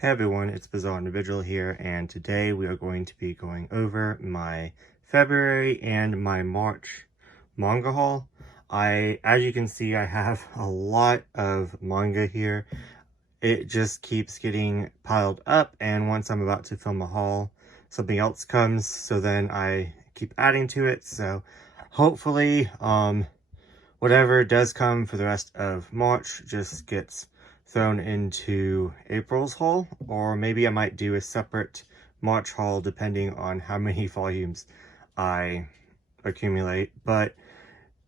Hey everyone, it's Bizarre Individual here, and today we are going to be going over my February and my March manga haul. As you can see, I have a lot of manga here. It just keeps getting piled up, and once I'm about to film a haul, something else comes, so then I keep adding to it. So hopefully, whatever does come for the rest of March just gets thrown into April's haul, or maybe I might do a separate March haul depending on how many volumes I accumulate. But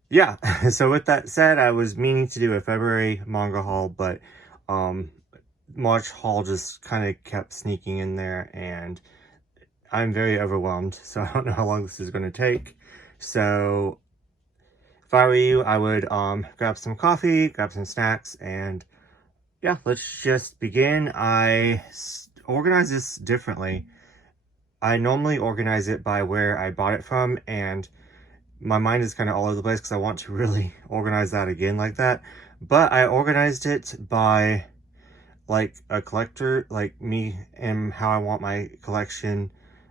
yeah, so with that said, I was meaning to do a February manga haul, but March haul just kind of kept sneaking in there, and I'm very overwhelmed, so I don't know how long this is going to take. So if I were you, I would grab some coffee, grab some snacks, and yeah, let's just begin. I organize this differently. I normally organize it by where I bought it from, and my mind is kind of all over the place because I want to really organize that again like that. But I organized it by like a collector, like me, and how I want my collection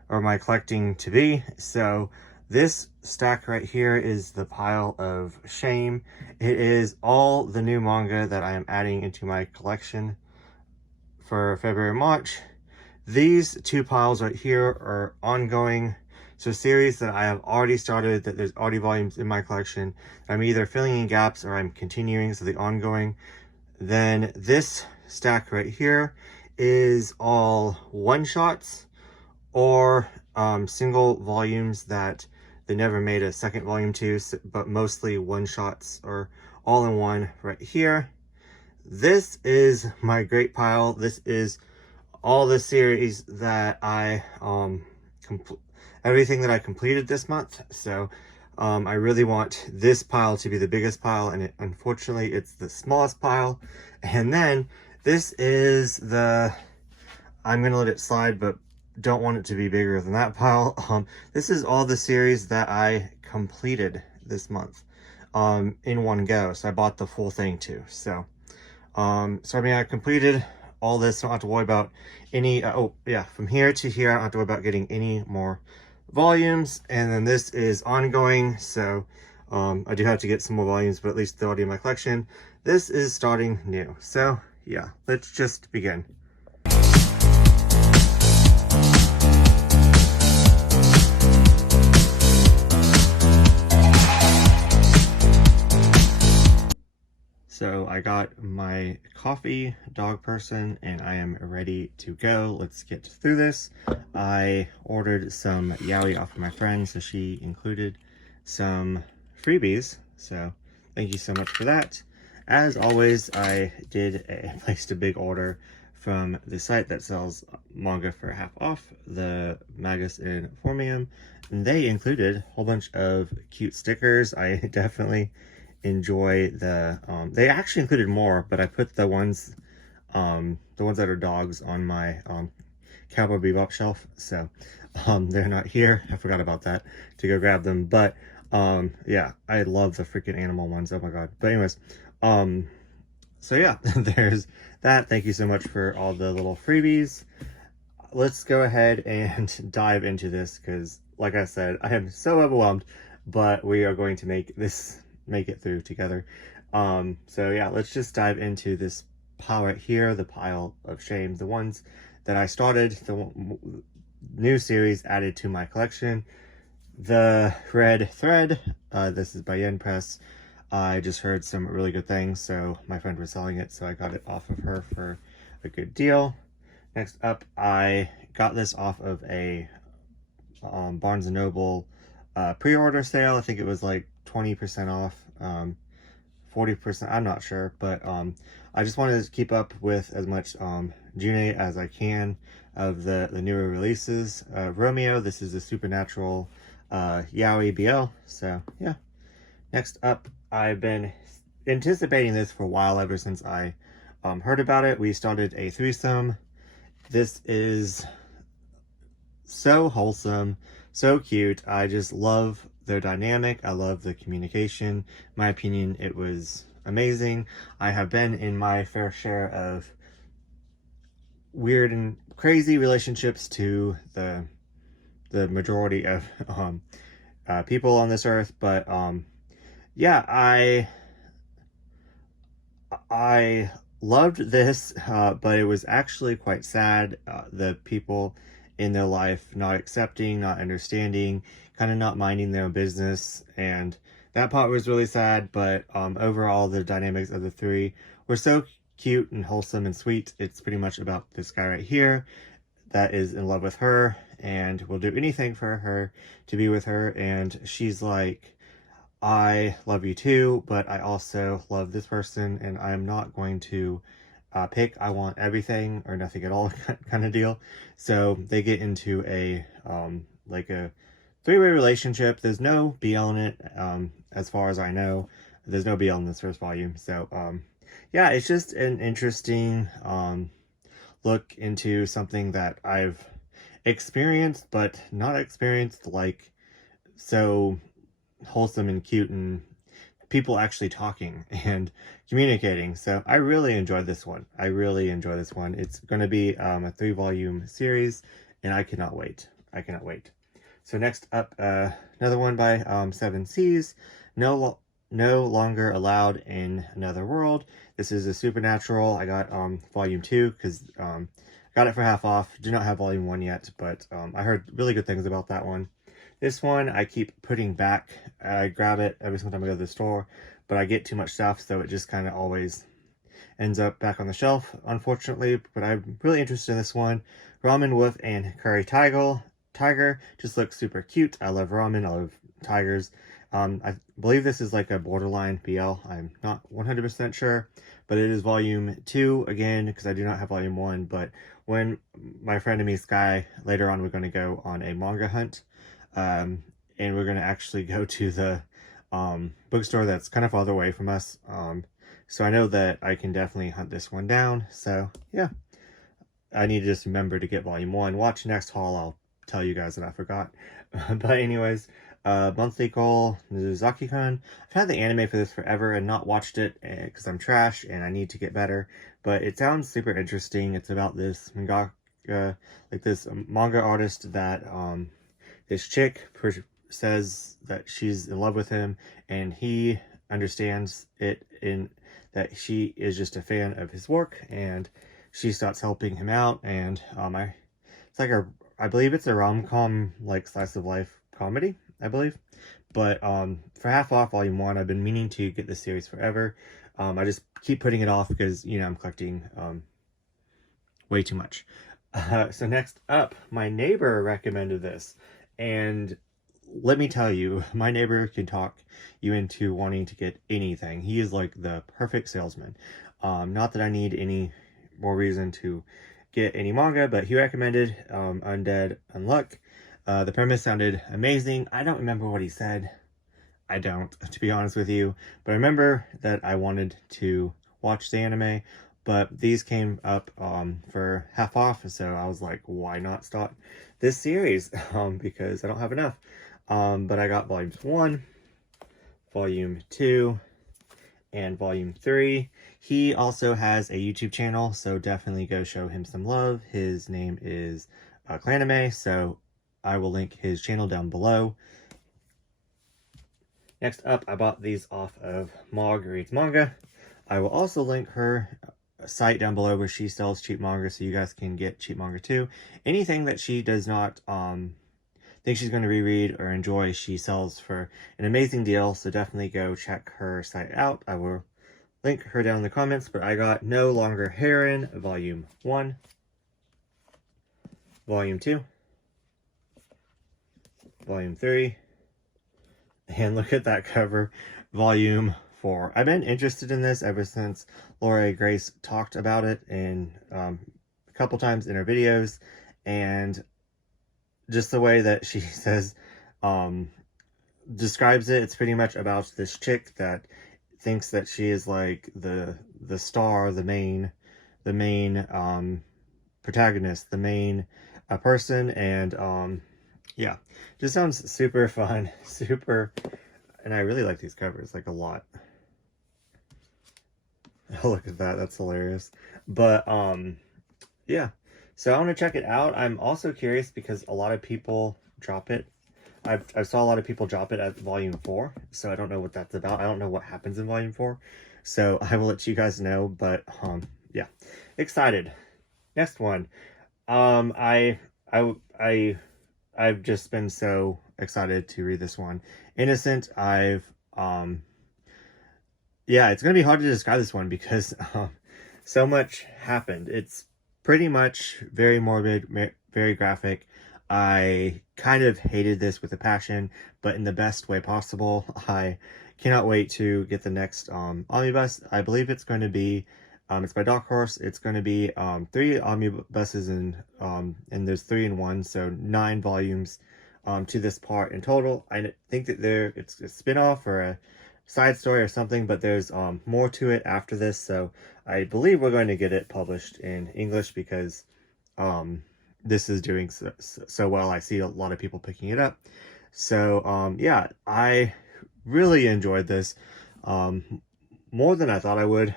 or my collecting to be. So this stack right here is the pile of shame. It is all the new manga that I am adding into my collection for February and March. These two piles right here are ongoing. So series that I have already started, that there's already volumes in my collection. I'm either filling in gaps or I'm continuing, so the ongoing. Then this stack right here is all one-shots or single volumes that they never made a second volume to, but mostly one-shots or all in one right here. This is my great pile. This is all the series that I everything that I completed this month. So I really want this pile to be the biggest pile, and unfortunately it's the smallest pile. And then this is the, I'm gonna let it slide, but don't want it to be bigger than that pile. This is all the series that I completed this month in one go. So I bought the full thing too. So I mean, I completed all this. Don't have to worry about any oh yeah, from here to here I don't have to worry about getting any more volumes. And then this is ongoing, so I do have to get some more volumes, but at least they're already in my collection. This is starting new. So yeah, let's just begin. So I got my coffee, dog person, and I am ready to go. Let's get through this. I ordered some yaoi off of my friend, so she included some freebies. So thank you so much for that. As always, I placed a big order from the site that sells manga for half off, the Magus in Formium. And they included a whole bunch of cute stickers. I definitely enjoy the they actually included more, but I put the ones that are dogs on my Cowboy Bebop shelf, so they're not here. I forgot about that to go grab them. But yeah, I love the freaking animal ones. Oh my god. But anyways, so yeah, there's that. Thank you so much for all the little freebies. Let's go ahead and dive into this, because like I said, I am so overwhelmed, but we are going to make it through together. So yeah, let's just dive into this pile right here, the pile of shame, the ones that I started, the new series added to my collection. The red thread, this is by Yen Press. I just heard some really good things, so my friend was selling it, so I got it off of her for a good deal. Next up, I got this off of a Barnes & Noble pre-order sale. I think it was like 20% off, 40%, I'm not sure, but I just wanted to keep up with as much June as I can of the newer releases. Romeo, this is a supernatural yaoi BL, so yeah. Next up, I've been anticipating this for a while, ever since I heard about it. We started a threesome. This is so wholesome, so cute. I just love their dynamic. I love the communication. In my opinion, it was amazing. I have been in my fair share of weird and crazy relationships to the majority of people on this earth. But yeah, I loved this, but it was actually quite sad. The people in their life not accepting, not understanding, kind of not minding their own business, and that part was really sad. But overall, the dynamics of the three were so cute and wholesome and sweet. It's pretty much about this guy right here that is in love with her and will do anything for her to be with her, and she's like, I love you too, but I also love this person, and I'm not going to pick. I want everything or nothing at all kind of deal. So they get into a like a three-way relationship. There's no BL in it, as far as I know. There's no BL in this first volume. So yeah, it's just an interesting look into something that I've experienced, but not experienced like so wholesome and cute and people actually talking and communicating. So I really enjoyed this one. I really enjoy this one. It's going to be a 3-volume series, and I cannot wait. I cannot wait. So next up, another one by Seven Seas. No Longer Allowed in Another World. This is a supernatural. I got volume 2 because got it for half off. Do not have volume 1 yet, but I heard really good things about that one. This one I keep putting back. I grab it every single time I go to the store, but I get too much stuff, so it just kind of always ends up back on the shelf, unfortunately. But I'm really interested in this one. Ramen Wolf and Curry Tiger just looks super cute. I love ramen. I love tigers. I believe this is like a borderline BL. I'm not 100% sure, but it is volume 2 again, because I do not have volume 1. But when my friend and me, Sky, later on, we're going to go on a manga hunt. And we're going to actually go to the bookstore that's kind of farther away from us. So I know that I can definitely hunt this one down. So yeah, I need to just remember to get volume 1. Watch next haul. I'll tell you guys that I forgot. But anyways, monthly goal, Mizuzaki-kun. I've had the anime for this forever and not watched it because I'm trash and I need to get better. But it sounds super interesting. It's about this manga, like this manga artist that this chick says that she's in love with him, and he understands it in that she is just a fan of his work, and she starts helping him out. And it's like I believe it's a rom-com, like slice of life comedy, I believe. But for half off volume 1, I've been meaning to get this series forever. I just keep putting it off because, you know, I'm collecting way too much. So next up, my neighbor recommended this. And let me tell you, my neighbor can talk you into wanting to get anything. He is like the perfect salesman. Not that I need any more reason to get any manga, but he recommended Undead Unluck. The premise sounded amazing. I don't remember what he said. I don't, to be honest with you. But I remember that I wanted to watch the anime, but these came up for half off, so I was like, why not start this series? Because I don't have enough. But I got volumes 1, volume 2, and volume 3. He also has a YouTube channel, so definitely go show him some love. His name is Clanime, so I will link his channel down below. Next up, I bought these off of Mog Reads Manga. I will also link her site down below where she sells cheap manga, so you guys can get cheap manga too. Anything that she does not think she's going to reread or enjoy, she sells for an amazing deal, so definitely go check her site out. I will link her down in the comments. But I got No Longer Heron, volume 1, volume 2, volume 3, and look at that cover, volume 4. I've been interested in this ever since Laura Grace talked about it in a couple times in her videos, and just the way that she says, describes it, it's pretty much about this chick that thinks that she is like the star, the main protagonist, the main person, and yeah, just sounds super fun, and I really like these covers, like, a lot. Oh, look at that, that's hilarious. But yeah, so I want to check it out. I'm also curious because a lot of people drop it. I saw a lot of people drop it at volume 4, so I don't know what that's about. I don't know what happens in volume 4, so I will let you guys know. But yeah, excited. Next one. I I I I've just been so excited to read this one. Innocent. Yeah, it's gonna be hard to describe this one because so much happened. It's pretty much very morbid, very graphic. I kind of hated this with a passion, but in the best way possible. I cannot wait to get the next omnibus. I believe it's going to be, it's by Dark Horse. It's going to be 3 omnibuses and there's 3 in 1, so 9 volumes to this part in total. I think that it's a spin-off or a side story or something, but there's more to it after this, so I believe we're going to get it published in English because this is doing so well. I see a lot of people picking it up, so yeah, I really enjoyed this more than I thought I would.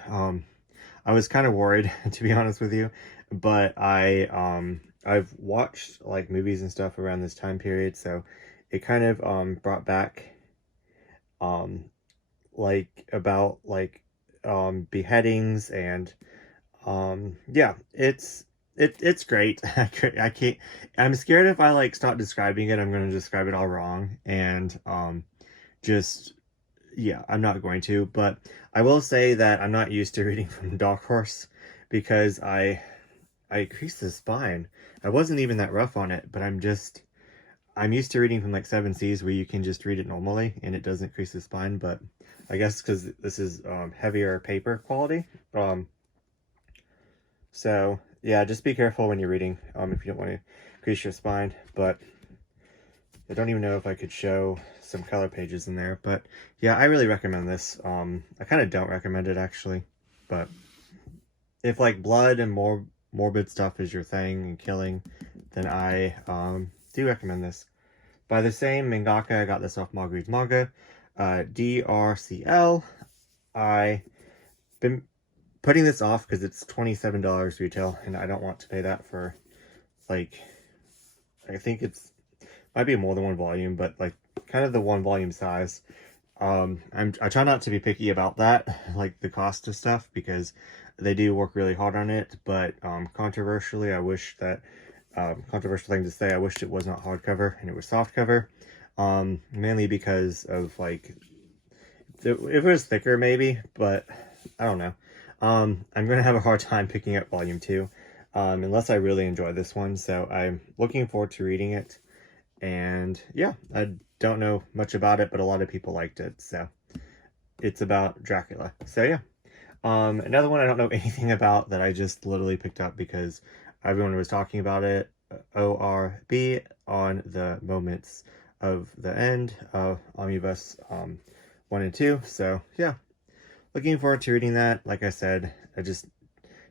I was kind of worried to be honest with you, but I've watched like movies and stuff around this time period, so it kind of brought back like about like beheadings and yeah, it's great. I can't, I'm scared if I like start describing it, I'm going to describe it all wrong, and just yeah, I'm not going to, but I will say that I'm not used to reading from Dark Horse because I creased the spine. I wasn't even that rough on it, but I'm used to reading from like 7 Seas where you can just read it normally and it doesn't crease the spine, but I guess because this is heavier paper quality. So yeah, just be careful when you're reading if you don't want to crease your spine. But I don't even know if I could show some color pages in there. But yeah, I really recommend this. I kind of don't recommend it actually, but if like blood and more morbid stuff is your thing and killing, then I do recommend this. By the same mangaka, I got this off Marguerite's Manga, DRCL. I've been putting this off because it's $27 retail, and I don't want to pay that for, like, I think might be more than 1 volume, but like kind of the 1 volume size. I try not to be picky about that, like the cost of stuff, because they do work really hard on it, but controversially, I wish that controversial thing to say, I wished it was not hardcover and it was softcover, mainly because of like if it was thicker maybe, but I don't know. I'm gonna have a hard time picking up volume 2 unless I really enjoy this one, so I'm looking forward to reading it. And yeah, I don't know much about it, but a lot of people liked it, so it's about Dracula. So yeah, another one I don't know anything about that I just literally picked up because everyone was talking about it, ORB, on the moments of the end of Omnibus 1 and 2. So yeah, looking forward to reading that. Like I said, I just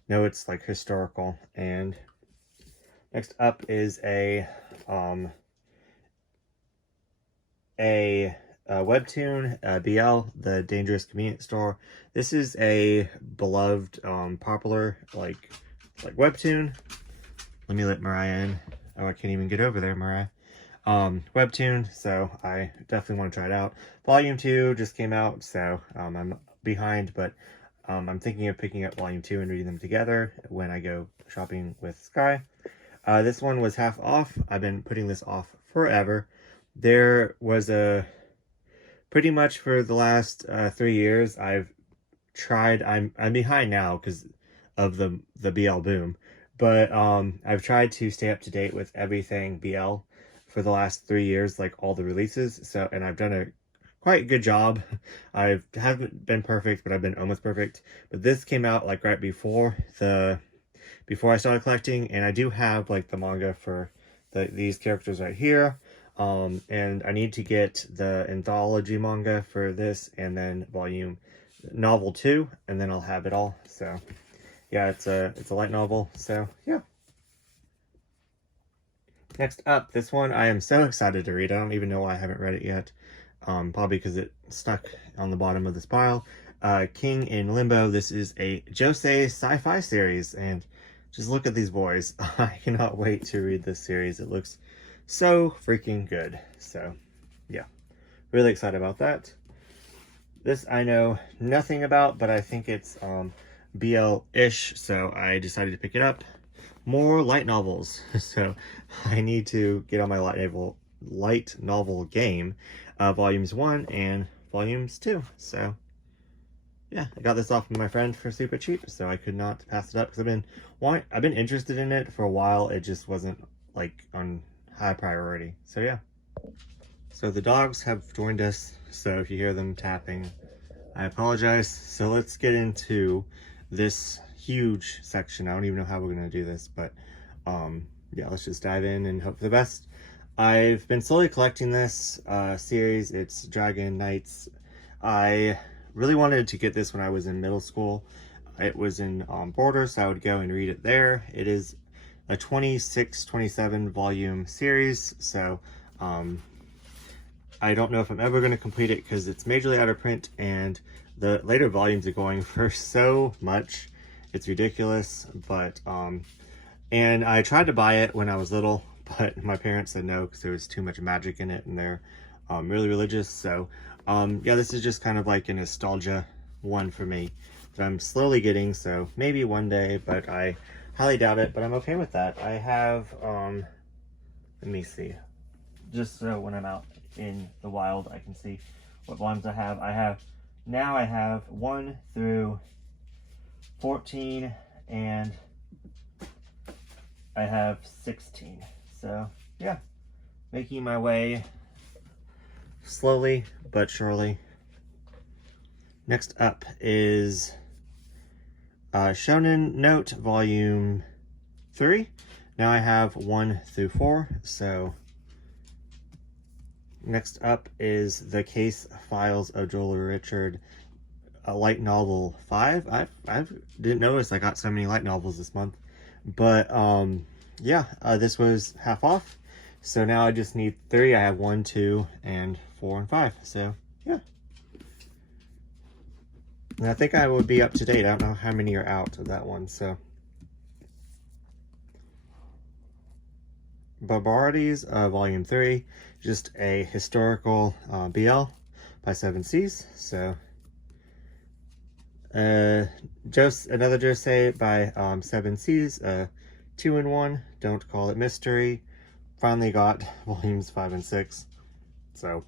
know it's like historical. And next up is a webtoon, BL, The Dangerous Convenience Store. This is a beloved, popular, like webtoon. Let me let Mariah in. Oh, I can't even get over there, Mariah. Webtoon, so I definitely want to try it out. Volume 2 just came out, so I'm behind, but I'm thinking of picking up Volume 2 and reading them together when I go shopping with Sky. This one was half off. I've been putting this off forever. There was pretty much for the last 3 years, I've tried, I'm behind now because of the BL boom, but I've tried to stay up to date with everything BL for the last 3 years, like all the releases. So, and I've done a quite good job. I haven't been perfect, but I've been almost perfect. But this came out like right before I started collecting, and I do have like the manga for these characters right here. And I need to get the anthology manga for this, and then novel 2, and then I'll have it all. So yeah, it's a light novel, so yeah. Next up, this one I am so excited to read. I don't even know why I haven't read it yet. Probably because it's stuck on the bottom of this pile. King in Limbo. This is a josei sci-fi series, and just look at these boys. I cannot wait to read this series. It looks so freaking good. So yeah, really excited about that. This I know nothing about, but I think it's BL-ish, so I decided to pick it up. More light novels. So I need to get on my light novel game, volumes 1 and volumes 2. So yeah, I got this off of my friend for super cheap, so I could not pass it up because I've been interested in it for a while. It just wasn't like on high priority. So yeah. So the dogs have joined us, so if you hear them tapping, I apologize. So let's get into this huge section. I don't even know how we're going to do this, but yeah, let's just dive in and hope for the best. I've been slowly collecting this series. It's Dragon Knights. I really wanted to get this when I was in middle school. It was in Borders, so I would go and read it there. It is a 27 volume series, so I don't know if I'm ever going to complete it because it's majorly out of print and the later volumes are going for so much. It's ridiculous, but and I tried to buy it when I was little, but my parents said no because there was too much magic in it and they're really religious. So yeah, this is just kind of like a nostalgia one for me that I'm slowly getting, so maybe one day, but I highly doubt it, but I'm okay with that. I have let me see, just so when I'm out in the wild I can see what volumes I have. I have 1 through 14 and I have 16. So yeah, making my way slowly but surely. Next up is Shonen Note Volume 3. Now I have 1 through 4, so next up is The Case Files of Joel Richard, a light novel 5. I didn't notice I got so many light novels this month, but yeah, this was half off, so now I just need 3. I have 1, 2, and 4 and 5. So yeah, and I think I would be up to date. I don't know how many are out of that one. So Barbarities, Volume 3, just a historical BL by 7 Seas. So another Josei by 7 Seas, 2 in 1, Don't Call It Mystery. Finally got volumes 5 and 6. So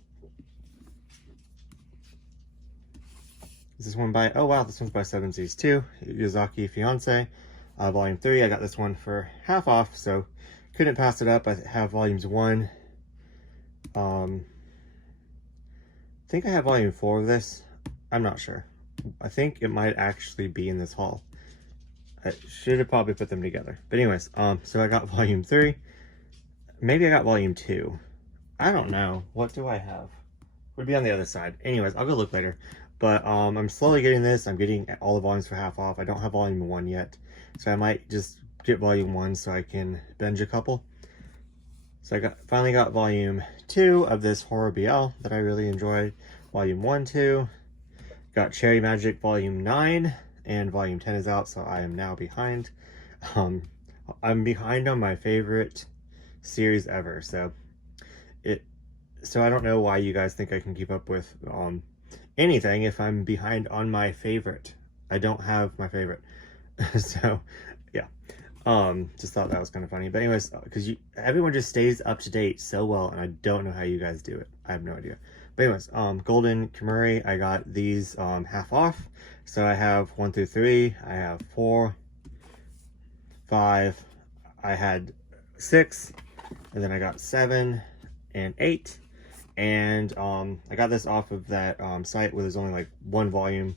is this one by, oh wow, this one's by 7 Seas too, Yuzaki Fiance, volume 3. I got this one for half off, so couldn't pass it up. I have volumes 1. I think I have volume 4 of this. I'm not sure. I think it might actually be in this haul. I should have probably put them together. But anyways, so I got volume 3. Maybe I got volume 2. I don't know. What do I have? Would be on the other side. Anyways, I'll go look later. But I'm slowly getting this. I'm getting all the volumes for half off. I don't have volume 1 yet, so I might just get volume 1 so I can binge a couple. So I finally got volume 2 of this horror BL that I really enjoyed. Volume 1, 2. Got Cherry Magic volume 9, and volume 10 is out, so I am now behind. I'm behind on my favorite series ever, so I don't know why you guys think I can keep up with anything if I'm behind on my favorite. I don't have my favorite. So yeah, just thought that was kind of funny. But anyways, because everyone just stays up to date so well, and I don't know how you guys do it. I have no idea. But anyways, Golden Kimuri, I got these half off. So I have 1 through 3. I have 4, 5. I had 6, and then I got 7 and 8. And I got this off of that site where there's only like 1 volume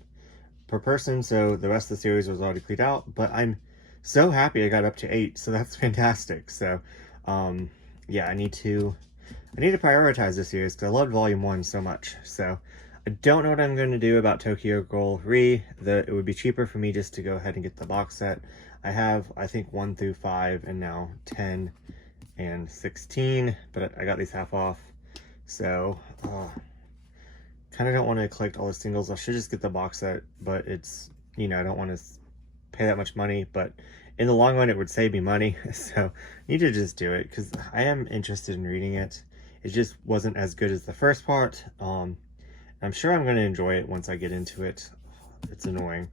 per person, so the rest of the series was already cleared out. But I'm so happy I got up to 8, so that's fantastic. So yeah, I need to prioritize this series because I loved volume 1 so much. So I don't know what I'm going to do about Tokyo Ghoul Re. It would be cheaper for me just to go ahead and get the box set. I have, I think, 1 through 5 and now 10 and 16, but I got these half off. So kind of don't want to collect all the singles. I should just get the box set, but it's, you know, I don't want to pay that much money, but in the long run, it would save me money. So I need to just do it because I am interested in reading it. It just wasn't as good as the first part. I'm sure I'm going to enjoy it once I get into it. It's annoying.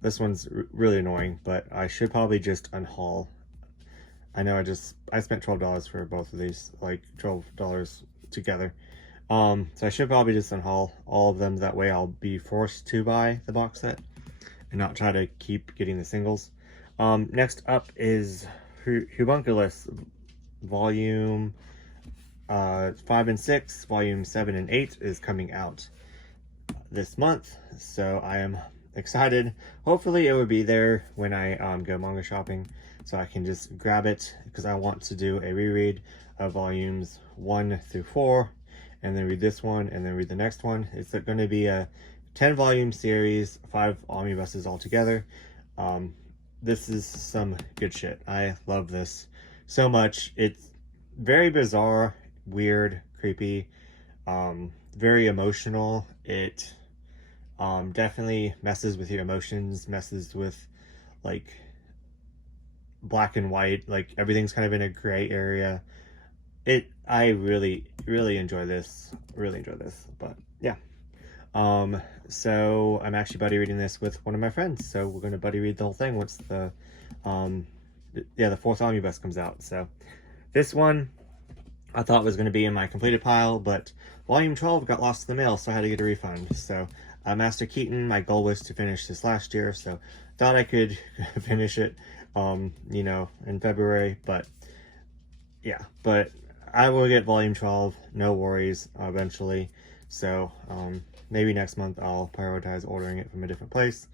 This one's really annoying, but I should probably just unhaul. I know I spent $12 for both of these, like $12 together. So I should probably just unhaul all of them. That way I'll be forced to buy the box set and not try to keep getting the singles. Next up is Hubunculus Volume 5 and 6. Volume 7 and 8 is coming out this month, so I am excited. Hopefully it will be there when I go manga shopping, so I can just grab it, because I want to do a reread of volumes 1 through 4, and then read this one, and then read the next one. It's going to be a 10-volume series, 5 omnibuses altogether. This is some good shit. I love this so much. It's very bizarre, weird, creepy, very emotional. It definitely messes with your emotions, messes with like black and white, like everything's kind of in a gray area. I really enjoy this, but yeah. So I'm actually buddy reading this with one of my friends, so we're going to buddy read the whole thing once the fourth omnibus comes out. So this one I thought was going to be in my completed pile, but volume 12 got lost in the mail, so I had to get a refund. So Master Keaton, my goal was to finish this last year, so thought I could finish it you know, in February, but yeah, but I will get volume 12, no worries, eventually. So maybe next month I'll prioritize ordering it from a different place,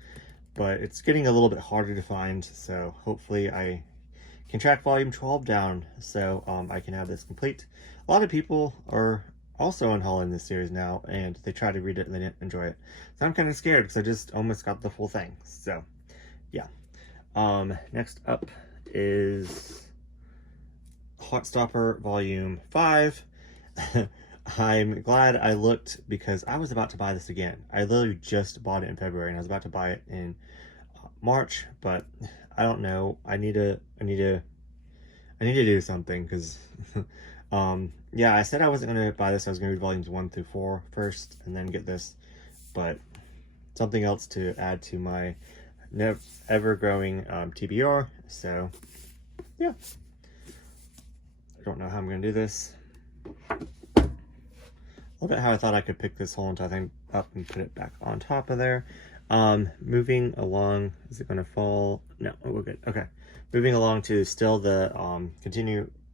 but it's getting a little bit harder to find, so hopefully I can track volume 12 down, so I can have this complete. A lot of people are also unhauling this series now, and they try to read it and they didn't enjoy it, so I'm kind of scared because I just almost got the full thing. So yeah. Next up is Heartstopper Volume 5. I'm glad I looked because I was about to buy this again. I literally just bought it in February and I was about to buy it in March, but I don't know. I need to do something because yeah, I said I wasn't going to buy this. I was going to read volumes 1 through 4 first and then get this, but something else to add to my ever-growing TBR. So yeah, I don't know how I'm going to do this. Look at how I thought I could pick this whole entire thing up and put it back on top of there. Moving along, is it going to fall? No, we're good. Okay, moving along to still the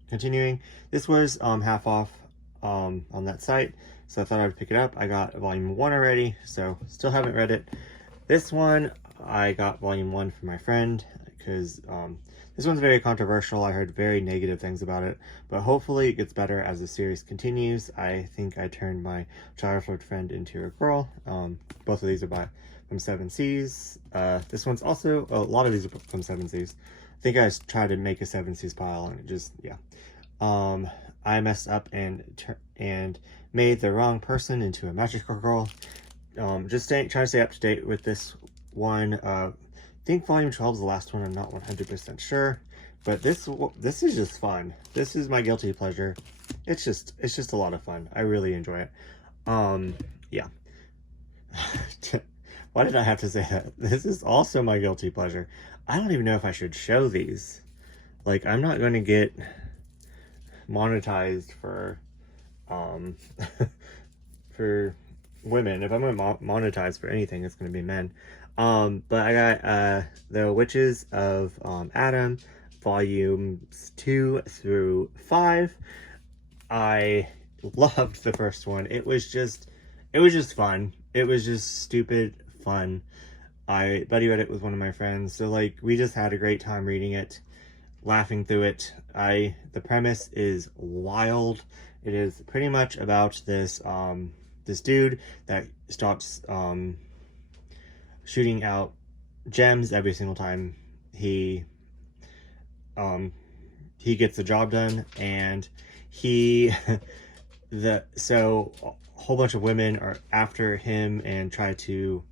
continuing. This was half off on that site, so I thought I would pick it up. I got volume 1 already, so still haven't read it. This one I got volume 1 from my friend because this one's very controversial. I heard very negative things about it, but hopefully it gets better as the series continues. I think I turned my childhood friend into a girl. Both of these are from 7 Seas. This one's also, a lot of these are from 7 Seas. I think I tried to make a 7 Seas pile and it just, yeah. I messed up and made the wrong person into a magical girl. Just trying to stay up to date with this one. I think volume 12 is the last one. I'm not 100% sure, but this is just fun. This is my guilty pleasure. It's just a lot of fun. I really enjoy it. Yeah. Why did I have to say that? This is also my guilty pleasure. I don't even know if I should show these. Like, I'm not going to get monetized for for women. If I'm going to monetize for anything, it's going to be men. But I got The Witches of Adam, volumes 2 through 5. I loved the first one. It was just fun. It was just stupid fun. I buddy read it with one of my friends, so like we just had a great time reading it, laughing through it. The premise is wild. It is pretty much about this this dude that stops shooting out gems every single time he gets the job done, and so a whole bunch of women are after him and try to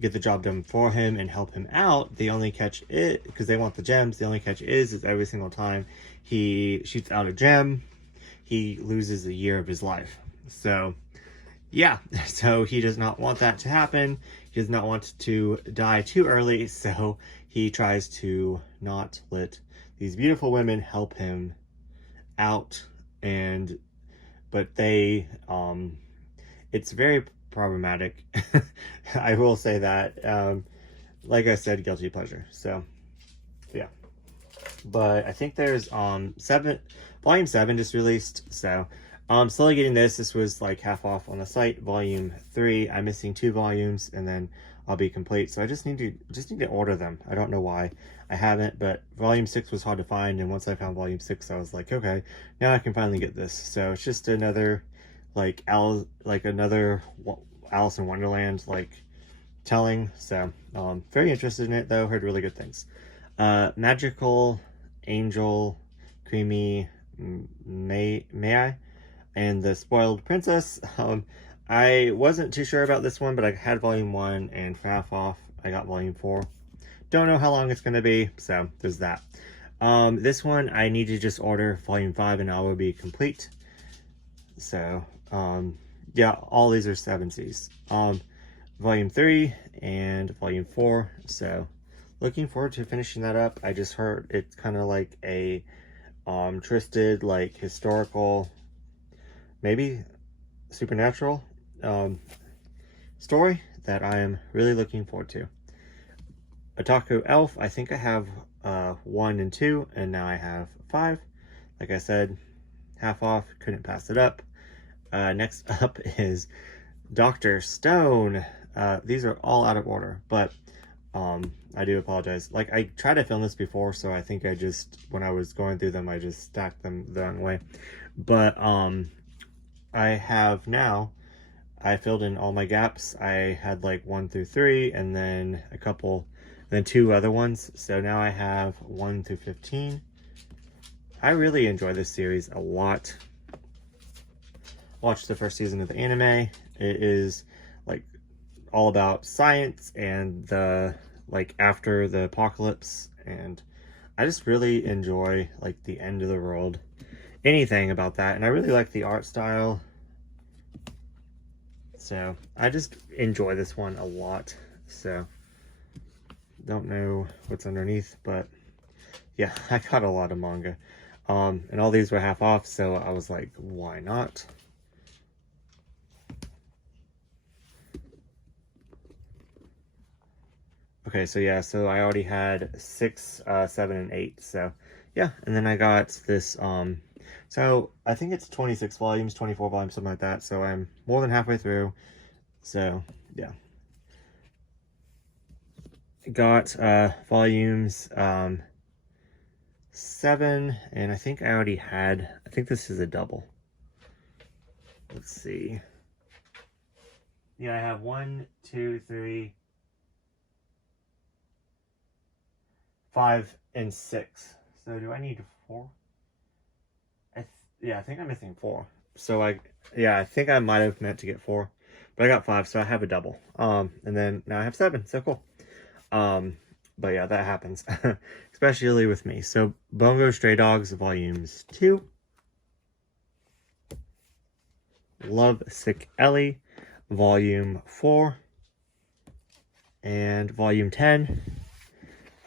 get the job done for him and help him out. The only catch is, because they want the gems, the only catch is every single time he shoots out a gem, he loses a year of his life. So yeah, so he does not want that to happen. He does not want to die too early, so he tries to not let these beautiful women help him out. And but they it's very problematic. I will say that. Like I said, guilty pleasure. So yeah, but I think there's volume 7 just released, so slowly getting this. This was like half off on the site. Volume 3, I'm missing 2 volumes and then I'll be complete, so I just need to order them. I don't know why I haven't, but volume 6 was hard to find, and once I found volume 6 I was like, okay, now I can finally get this. So it's just another another Alice in Wonderland like telling. So very interested in it though, heard really good things. Magical Angel, Creamy May I, and the Spoiled Princess. I wasn't too sure about this one, but I had volume 1, and for half off I got volume 4. Don't know how long it's going to be, so there's that. This one I need to just order volume 5 and I will be complete. So yeah, all these are 7Cs. Volume 3 and volume 4, so looking forward to finishing that up. I just heard it's kind of like a twisted, like historical, maybe supernatural story that I am really looking forward to. Otaku Elf, I think I have 1 and 2, and now I have 5. Like I said, half off, couldn't pass it up. Next up is Dr. Stone. These are all out of order, but I do apologize. Like, I tried to film this before, so I think I just, when I was going through them, I just stacked them the wrong way. But I have now, I filled in all my gaps. I had like 1 through 3, and then a couple, then 2 other ones. So now I have 1 through 15. I really enjoy this series a lot. Watched the first season of the anime. It is like all about science and the like after the apocalypse, and I just really enjoy like the end of the world, anything about that. And I really like the art style, so I just enjoy this one a lot. So don't know what's underneath, but yeah, I got a lot of manga, and all these were half off, so I was like, why not? Okay, so yeah, so I already had 6, 7, and 8, so yeah. And then I got this, so I think it's 26 volumes, 24 volumes, something like that, so I'm more than halfway through, so yeah. Got volumes 7, and I think I already had, I think this is a double. Let's see. Yeah, I have 1, 2, 3, 5, and 6. So do I need 4? Yeah, I think I'm missing 4. So I think I might have meant to get 4, but I got 5, so I have a double. And then now I have 7. So cool. But yeah, that happens, especially with me. So Bongo Stray Dogs volumes 2, Love Sick Ellie volume 4, and volume 10.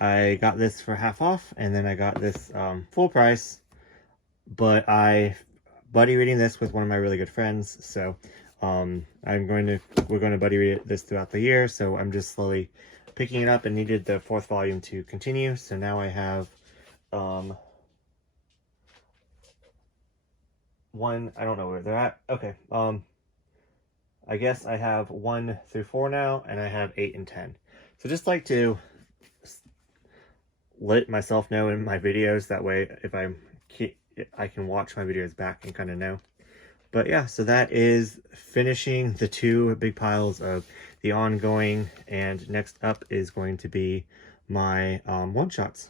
I got this for half off, and then I got this full price, but I buddy reading this with one of my really good friends, so we're going to buddy read this throughout the year, so I'm just slowly picking it up, and needed the 4th volume to continue. So now I have one, I don't know where they're at. Okay, I guess I have 1 through 4 now, and I have 8 and 10. So just like to let myself know in my videos, that way if I can watch my videos back and kind of know. But yeah, so that is finishing the 2 big piles of the ongoing, and next up is going to be my one-shots.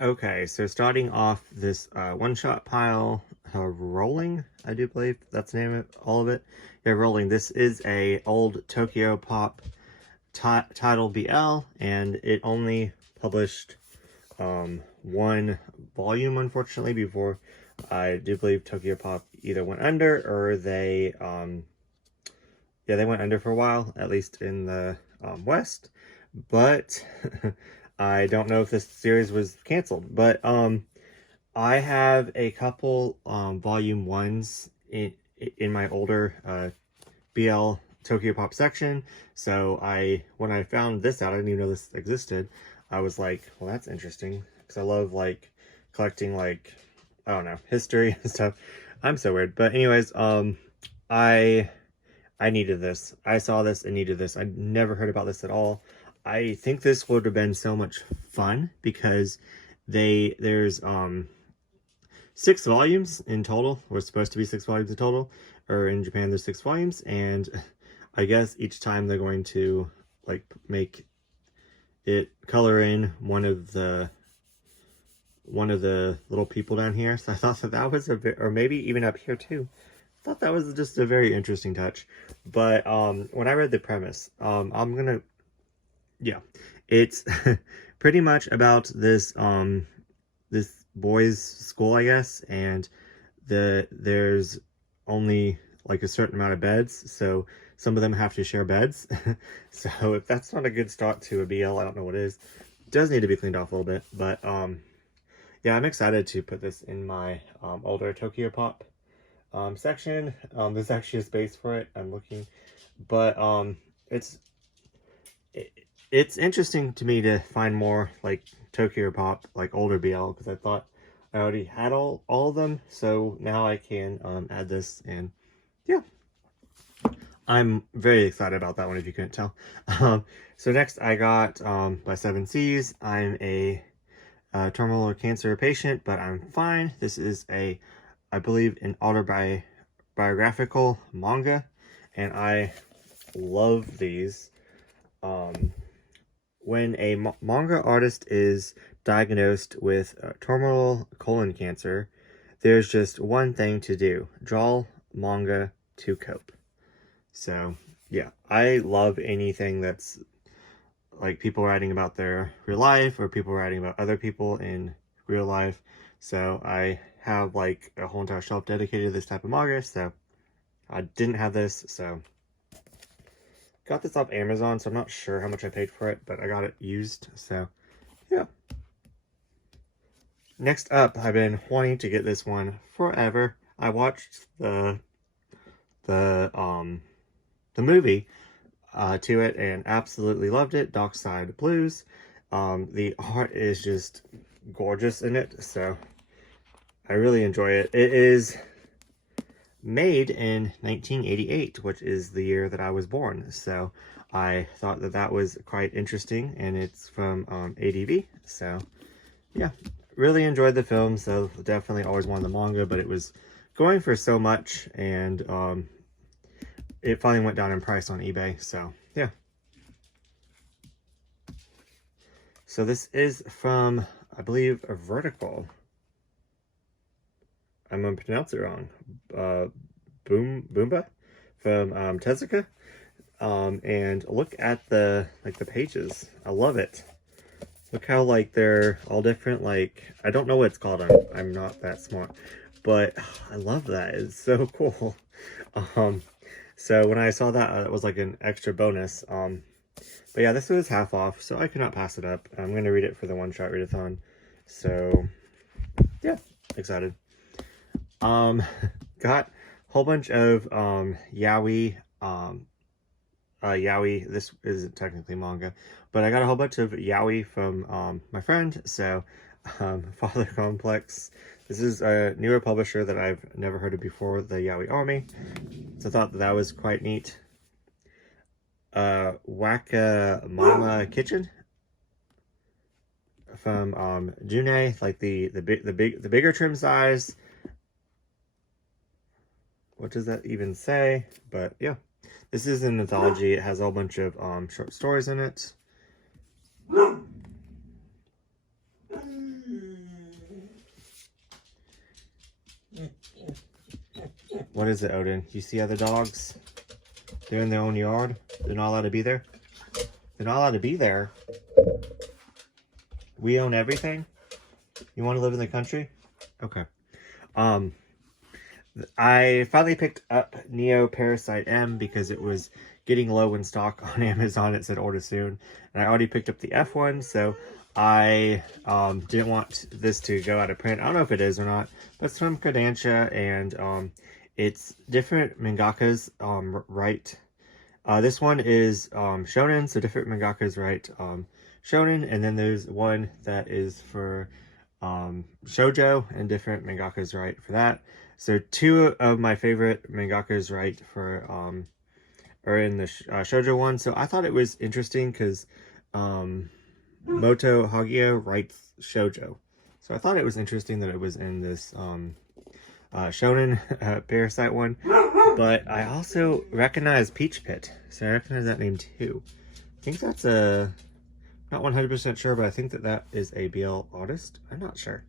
Okay, so starting off this one-shot pile, Rolling, I do believe that's the name of all of it. Yeah, Rolling. This is a old Tokyo Pop title BL, and it only published one volume, unfortunately, before I do believe Tokyo Pop either went under or they they went under for a while, at least in the West. But I don't know if this series was canceled. But I have a couple volume ones in my older BL Tokyo Pop section. So when I found this out, I didn't even know this existed. I was like, well, that's interesting, because I love like collecting, like, I don't know, history and stuff. I'm so weird. But anyways, I needed this. I saw this and needed this. I never heard about this at all. I think this would have been so much fun, because there's 6 volumes in total. We're supposed to be 6 volumes in total, or in Japan there's 6 volumes, and I guess each time they're going to like make it color in one of the little people down here. So I thought that was a bit, or maybe even up here too. I thought that was just a very interesting touch. But when I read the premise, it's pretty much about this this boys' school, I guess, and there's only like a certain amount of beds, so some of them have to share beds. So if that's not a good start to a BL, I don't know what is. It does need to be cleaned off a little bit, but yeah, I'm excited to put this in my older Tokyo Pop section. There's actually a space for it, I'm looking, but it's interesting to me to find more like Tokyo Pop, like older BL, because I thought I already had all of them, so now I can add this, and yeah, I'm very excited about that one, if you couldn't tell. So next I got by 7 Seas. I'm a terminal cancer patient, but I'm fine. This is I believe, an autobiographical manga, and I love these. When a manga artist is diagnosed with terminal colon cancer, there's just one thing to do: draw manga to cope. So yeah, I love anything that's like people writing about their real life, or people writing about other people in real life. So I have like a whole entire shelf dedicated to this type of manga. So I didn't have this, so got this off Amazon, so I'm not sure how much I paid for it, but I got it used, so yeah. Next up, I've been wanting to get this one forever. I watched the movie to it and absolutely loved it. Dockside Blues. The art is just gorgeous in it, so I really enjoy it. It is made in 1988, which is the year that I was born, so I thought that was quite interesting, and it's from ADV, so yeah, really enjoyed the film. So definitely always wanted the manga, but it was going for so much, and it finally went down in price on eBay, so yeah. So this is from, I believe, a Vertical. I'm gonna pronounce it wrong. Boomba from Tezuka. And look at the pages. I love it. Look how like they're all different. Like, I don't know what it's called. I'm not that smart, but I love that. It's so cool. So when I saw that, it was like an extra bonus. But yeah, this was half off, so I could not pass it up. I'm gonna read it for the one-shot readathon. So yeah, excited. Got a whole bunch of yaoi. Yaoi, this isn't technically manga, but I got a whole bunch of yaoi from my friend. So Father Complex, this is a newer publisher that I've never heard of before, the Yaoi Army, so I thought that was quite neat. Waka Mama Kitchen from June, like the bigger trim size. What does that even say? But yeah, this is an anthology. It has a whole bunch of short stories in it. What is it, Odin? You see other dogs? They're in their own yard. They're not allowed to be there. They're not allowed to be there. We own everything. You want to live in the country? Okay. I finally picked up Neo Parasite M because it was getting low in stock on Amazon. It said order soon. And I already picked up the F one, so I didn't want this to go out of print. I don't know if it is or not, but it's from Kodansha, and it's different mangakas write. This one is shonen, so different mangakas write shonen, and then there's one that is for shoujo, and different mangakas write for that. So two of my favorite mangakas write for are in the shoujo one. So I thought it was interesting because Moto Hagio writes shoujo. So I thought it was interesting that it was in this shonen Parasite one. But I also recognize Peach Pit. So I recognize that name too. I think that's a... Not 100% sure, but I think that is a BL artist. I'm not sure.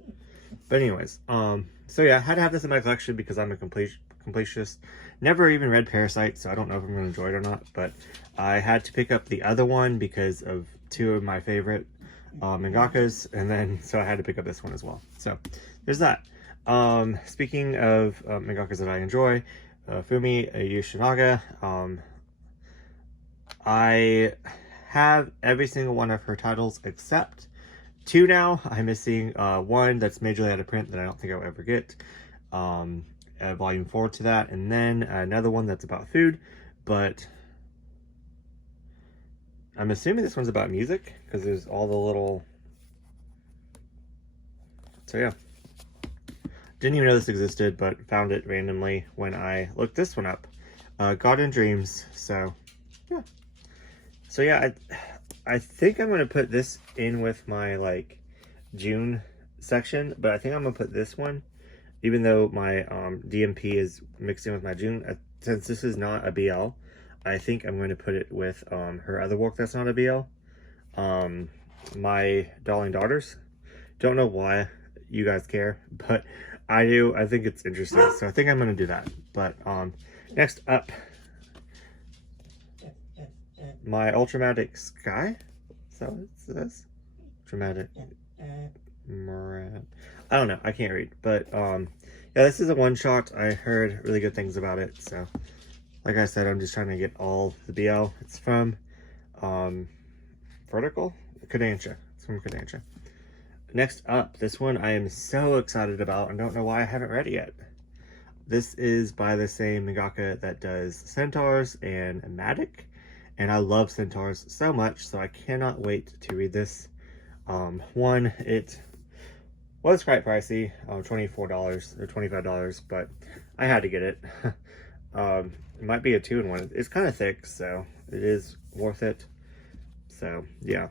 But anyways, so yeah, I had to have this in my collection because I'm a completionist. Never even read Parasite, so I don't know if I'm going to enjoy it or not. But I had to pick up the other one because of two of my favorite mangakas, and then so I had to pick up this one as well. So there's that. Speaking of mangakas that I enjoy, Fumi Yoshinaga, I have every single one of her titles except two now. I'm missing one that's majorly out of print that I don't think I'll ever get. Volume 4 to that, and then another one that's about food, but I'm assuming this one's about music because there's all the little... So yeah. Didn't even know this existed, but found it randomly when I looked this one up. Garden Dreams, so yeah. So yeah, I think I'm going to put this in with my, like, June section, but I think I'm going to put this one, even though my DMP is mixed in with my June. Since this is not a BL, I think I'm going to put it with her other work that's not a BL, My Darling Daughters. Don't know why you guys care, but I do. I think it's interesting, so I think I'm going to do that. But next up, My Ultramatic Sky. Is that what it says? Dramatic. I don't know. I can't read. But yeah, this is a one-shot. I heard really good things about it. So, like I said, I'm just trying to get all the BL. It's from Vertical? Kodansha. It's from Kodansha. Next up, this one I am so excited about and don't know why I haven't read it yet. This is by the same mangaka that does Centaurs and Matic. And I love Centaurs so much, so I cannot wait to read this. One, it was quite pricey, $24 or $25, but I had to get it. It might be a 2-in-1. It's kind of thick, so it is worth it. So yeah,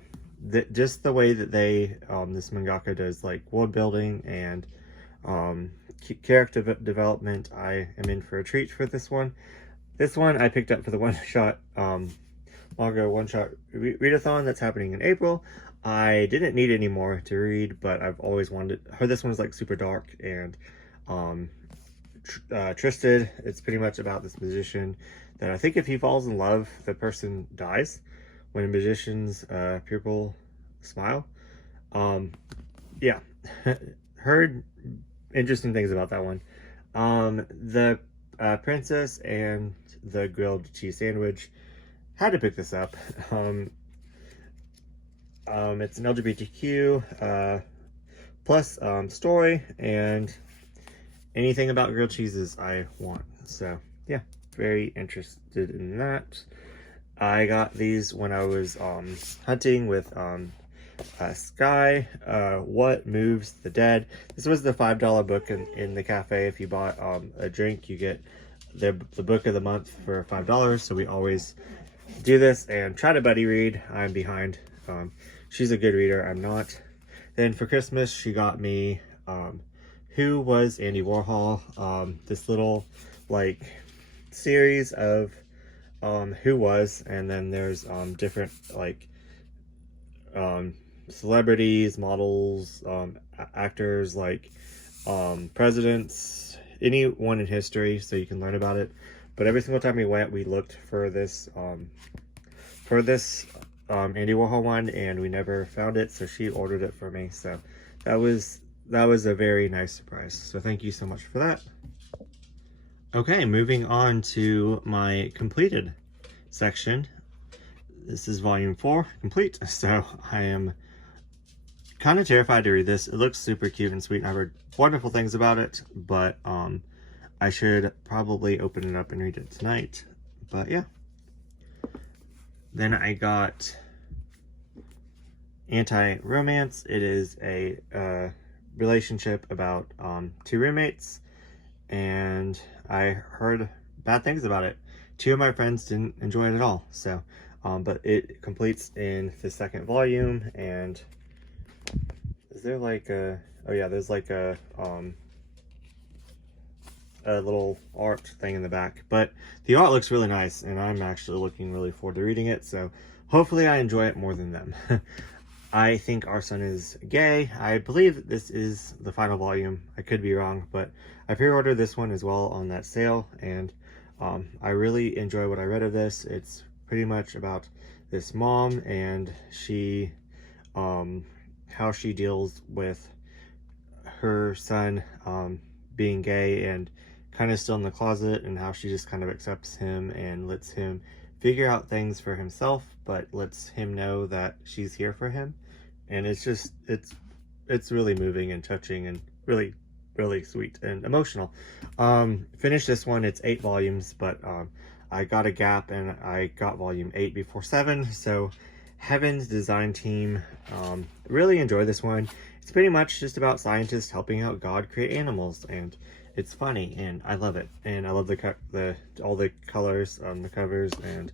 just the way that they, this mangaka does like world building and character development, I am in for a treat for this one. This one I picked up for the one-shot manga one-shot readathon that's happening in April. I didn't need any more to read, but I've always wanted... Heard this one's like super dark, and Tristed, it's pretty much about this magician that I think if he falls in love, the person dies when a magician's pupil smile. Yeah, heard interesting things about that one. The Princess and the Grilled Cheese Sandwich. Had to pick this up. It's an LGBTQ plus story, and anything about grilled cheeses I want. So yeah, very interested in that. I got these when I was hunting with Sky. What Moves the Dead. This was the $5 book in the cafe. If you bought a drink, you get the book of the month for $5. So we always do this and try to buddy read. I'm behind. She's a good reader. I'm not. Then for Christmas, she got me Who Was Andy Warhol? This little like series of who was, and then there's different like celebrities, models, actors, like presidents, anyone in history, so you can learn about it. But every single time we went, we looked for this Andy Warhol one, and we never found it, so she ordered it for me. So that was a very nice surprise. So thank you so much for that. Okay, moving on to my completed section. This is volume 4 complete. So I am kind of terrified to read this. It looks super cute and sweet, and I've heard wonderful things about it, but I should probably open it up and read it tonight. But yeah. Then I got Anti-Romance. It is a relationship about 2 roommates, and I heard bad things about it. 2 of my friends didn't enjoy it at all. So, but it completes in the 2nd volume. And is there like a, oh yeah, there's like a little art thing in the back, but the art looks really nice, and I'm actually looking really forward to reading it, so hopefully I enjoy it more than them. I think our son is gay. I believe this is the final volume. I could be wrong, but I pre-ordered this one as well on that sale, and I really enjoy what I read of this. It's pretty much about this mom and she, how she deals with her son being gay and kind of still in the closet, and how she just kind of accepts him and lets him figure out things for himself, but lets him know that she's here for him. And it's just, it's really moving and touching and really, really sweet and emotional. Finished this one. It's 8 volumes, but I got a gap and I got volume 8 before 7. So Heaven's design team, really enjoy this one. It's pretty much just about scientists helping out God create animals, and it's funny, and I love it. And I love all the colors on the covers, and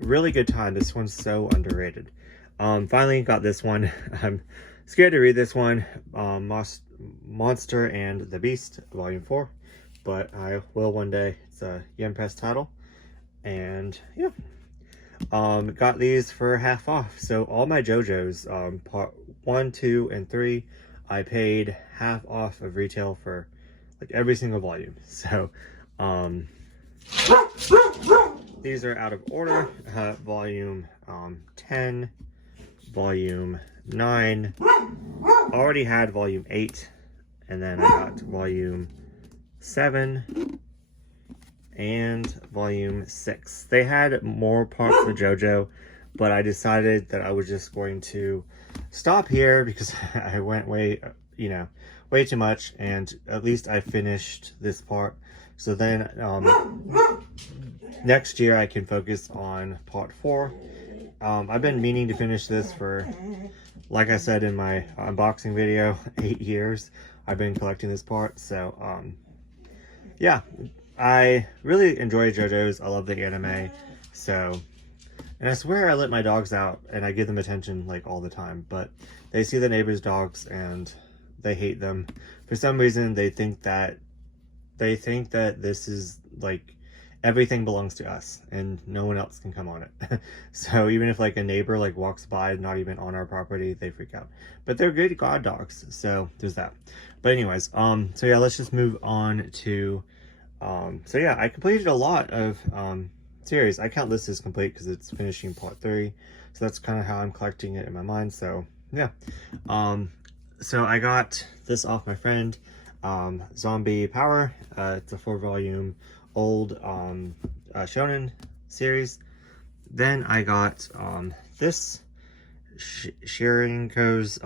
really good time. This one's so underrated. Finally got this one. I'm scared to read this one, Monster and the Beast, Volume 4, but I will one day. It's a Yen Press title, and yeah. Got these for half off. So all my JoJo's, part 1, 2, and 3, I paid half off of retail for like every single volume. So these are out of order. Volume 10, volume 9, already had volume 8, and then I got volume 7 and volume 6. They had more parts of JoJo, but I decided that I was just going to stop here because I went way too much, and at least I finished this part. So then next year I can focus on part 4. I've been meaning to finish this for, like I said in my unboxing video, 8 years I've been collecting this part. So yeah, I really enjoy JoJo's. I love the anime. So, and I swear I let my dogs out and I give them attention like all the time, but they see the neighbors' dogs and they hate them. For some reason, they think that this is like everything belongs to us and no one else can come on it. So even if like a neighbor like walks by, not even on our property, they freak out. But they're good god dogs, so there's that. But anyways, so yeah, let's just move on to so yeah, I completed a lot of series. I count this as complete because it's finishing part 3, so that's kind of how I'm collecting it in my mind. So yeah, so I got this off my friend, Zombie Power. It's a 4-volume old shonen series. Then I got this Shirinko's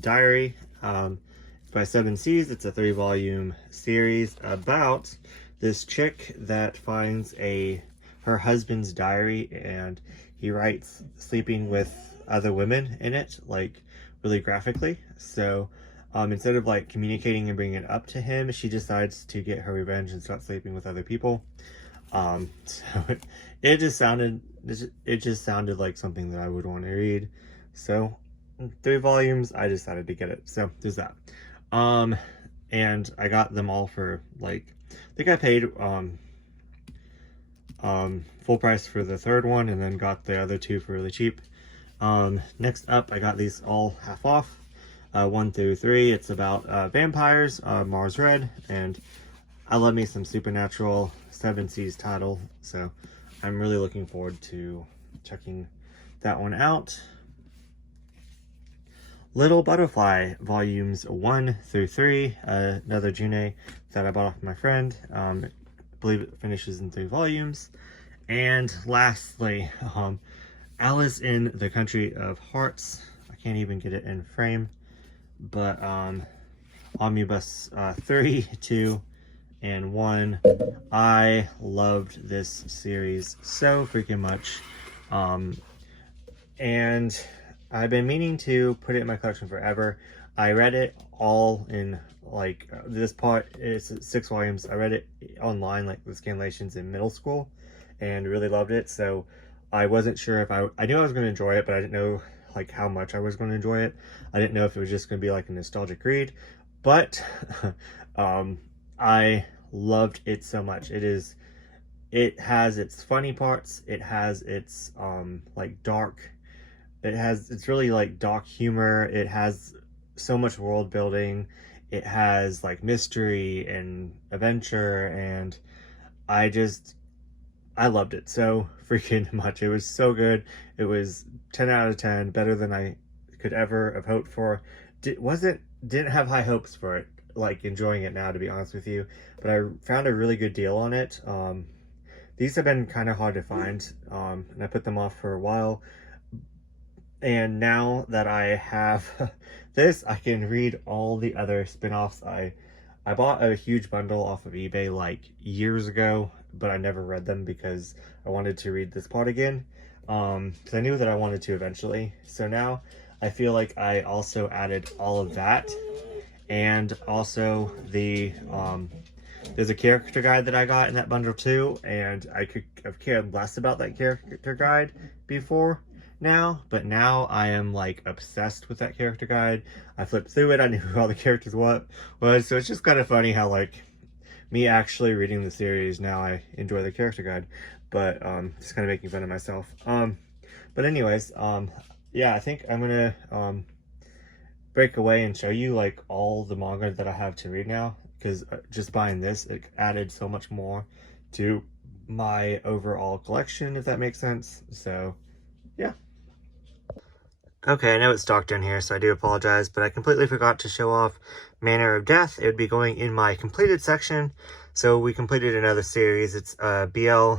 Diary. It's by 7 Seas. It's a 3-volume series about this chick that finds her husband's diary, and he writes sleeping with other women in it, like really graphically. So instead of like communicating and bringing it up to him, she decides to get her revenge and start sleeping with other people. So it just sounded like something that I would want to read. So 3 volumes, I decided to get it. So there's that. And I got them all for like, I think I paid full price for the 3rd one, and then got the other 2 for really cheap. Next up, I got these all half off, 1 through 3. It's about vampires, Mars Red, and I love me some Supernatural 7 Seas title, so I'm really looking forward to checking that one out. Little Butterfly, volumes 1 through 3, another June that I bought off my friend. I believe it finishes in 3 volumes. And lastly, Alice in the Country of Hearts. I can't even get it in frame, but Omnibus 3, 2, and 1. I loved this series so freaking much. And I've been meaning to put it in my collection forever. I read it all in, like, this part is 6 volumes. I read it online, like the scanlations, in middle school, and really loved it. So I wasn't sure if I knew I was going to enjoy it, but I didn't know like how much I was going to enjoy it. I didn't know if it was just going to be like a nostalgic read, but I loved it so much. It has its funny parts. It has its like dark. It's really like dark humor. It has so much world building. It has like mystery and adventure, and I loved it so freaking much. It was so good. It was 10 out of 10, better than I could ever have hoped for. Didn't have high hopes for it, like enjoying it now, to be honest with you, but I found a really good deal on it. These have been kind of hard to find, and I put them off for a while. And now that I have this, I can read all the other spin-offs. I bought a huge bundle off of eBay like years ago, but I never read them because I wanted to read this part again. Because I knew that I wanted to eventually. So now I feel like I also added all of that. And also the, there's a character guide that I got in that bundle too. And I could have cared less about that character guide before now, but now I am like obsessed with that character guide. I flipped through it. I knew who all the characters was, so it's just kind of funny how like me actually reading the series, now I enjoy the character guide, but just kind of making fun of myself. But anyways, yeah, I think I'm gonna break away and show you like all the manga that I have to read now, because just buying this, it added so much more to my overall collection, if that makes sense. So yeah. Okay, I know it's dark down here, so I do apologize, but I completely forgot to show off Manner of Death. It would be going in my completed section. So we completed another series. It's BL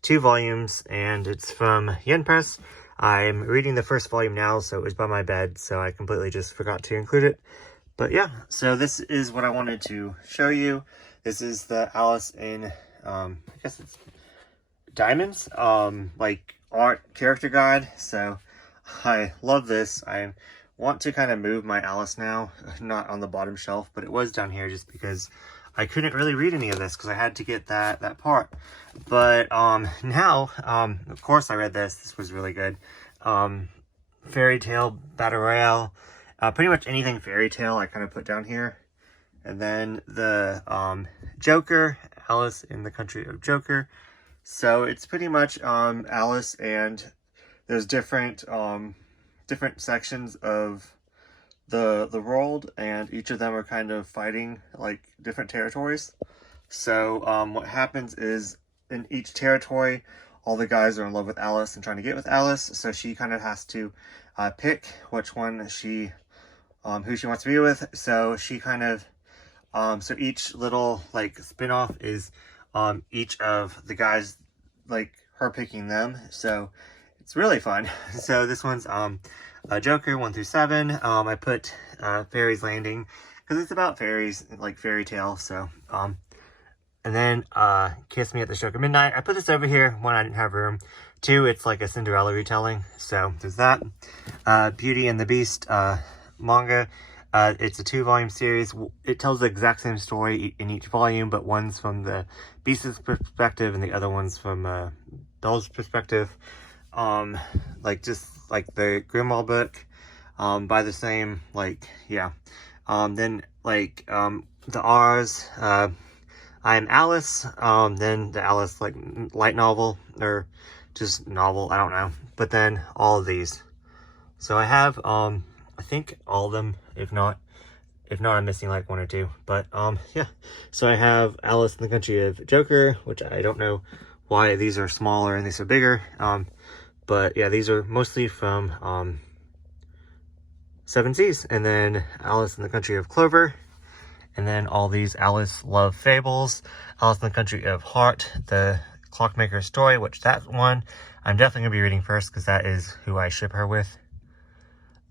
2 volumes, and it's from Yen Press. I'm reading the first volume now, so it was by my bed, so I completely just forgot to include it. But yeah, so this is what I wanted to show you. This is the Alice in, I guess it's Diamonds, like art character guide. So I love this. I want to kind of move my Alice now, not on the bottom shelf, but it was down here just because I couldn't really read any of this because I had to get that part. But now, of course I read this. This was really good. Fairy Tale Battle Royale, pretty much anything fairy tale I kind of put down here. And then the Joker, Alice in the Country of Joker. So it's pretty much Alice, and there's different sections of the world, and each of them are kind of fighting like different territories. So what happens is in each territory, all the guys are in love with Alice and trying to get with Alice. So she kind of has to pick which one she who she wants to be with. So she kind of so each little like spin-off is each of the guys, like her picking them. So it's really fun. So this one's Joker 1 through 7. I put Fairy's Landing because it's about fairies, like fairy tale. So and then Kiss Me at the Stroke of Midnight. I put this over here. 1, I didn't have room. 2, it's like a Cinderella retelling. So there's that. Beauty and the Beast manga. It's a 2-volume series. It tells the exact same story in each volume, but one's from the Beast's perspective and the other one's from Belle's perspective. Like just like the Grimmauld book, by the same, like, yeah. Then like the R's, I'm Alice, then the Alice like light novel, or just novel, I don't know. But then all of these. So I have I think all of them, if not I'm missing like 1 or 2. But yeah. So I have Alice in the Country of Joker, which I don't know why these are smaller and these are bigger. But yeah, these are mostly from Seven Seas, and then Alice in the Country of Clover, and then all these Alice Love Fables, Alice in the Country of Heart, the Clockmaker story, which that one I'm definitely going to be reading first because that is who I ship her with.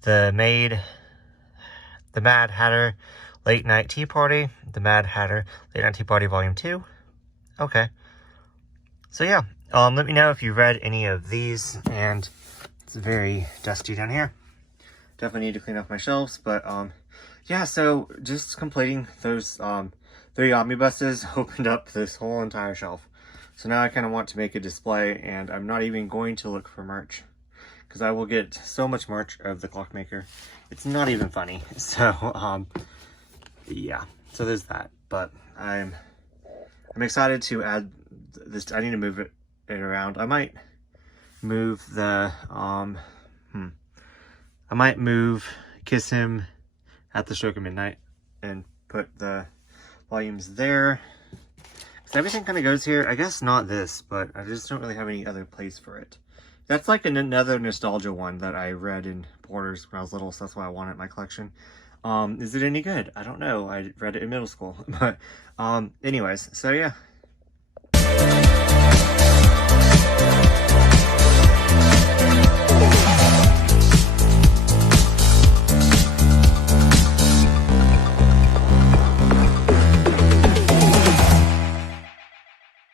The Mad Hatter Late Night Tea Party, The Mad Hatter Late Night Tea Party Volume 2. Okay. So yeah, let me know if you read any of these, and it's very dusty down here. Definitely need to clean up my shelves, but yeah, so just completing those 3 omnibuses opened up this whole entire shelf. So now I kind of want to make a display, and I'm not even going to look for merch because I will get so much merch of the Clockmaker. It's not even funny. So yeah, so there's that. But I'm excited to add this. I need to move it around. I might move the I might move Kiss Him at the Stroke of Midnight and put the volumes there. So everything kind of goes here. I guess not this, but I just don't really have any other place for it. That's like another nostalgia one that I read in Borders when I was little, so that's why I want it in my collection. Is it any good? I don't know. I read it in middle school. But anyways, so yeah.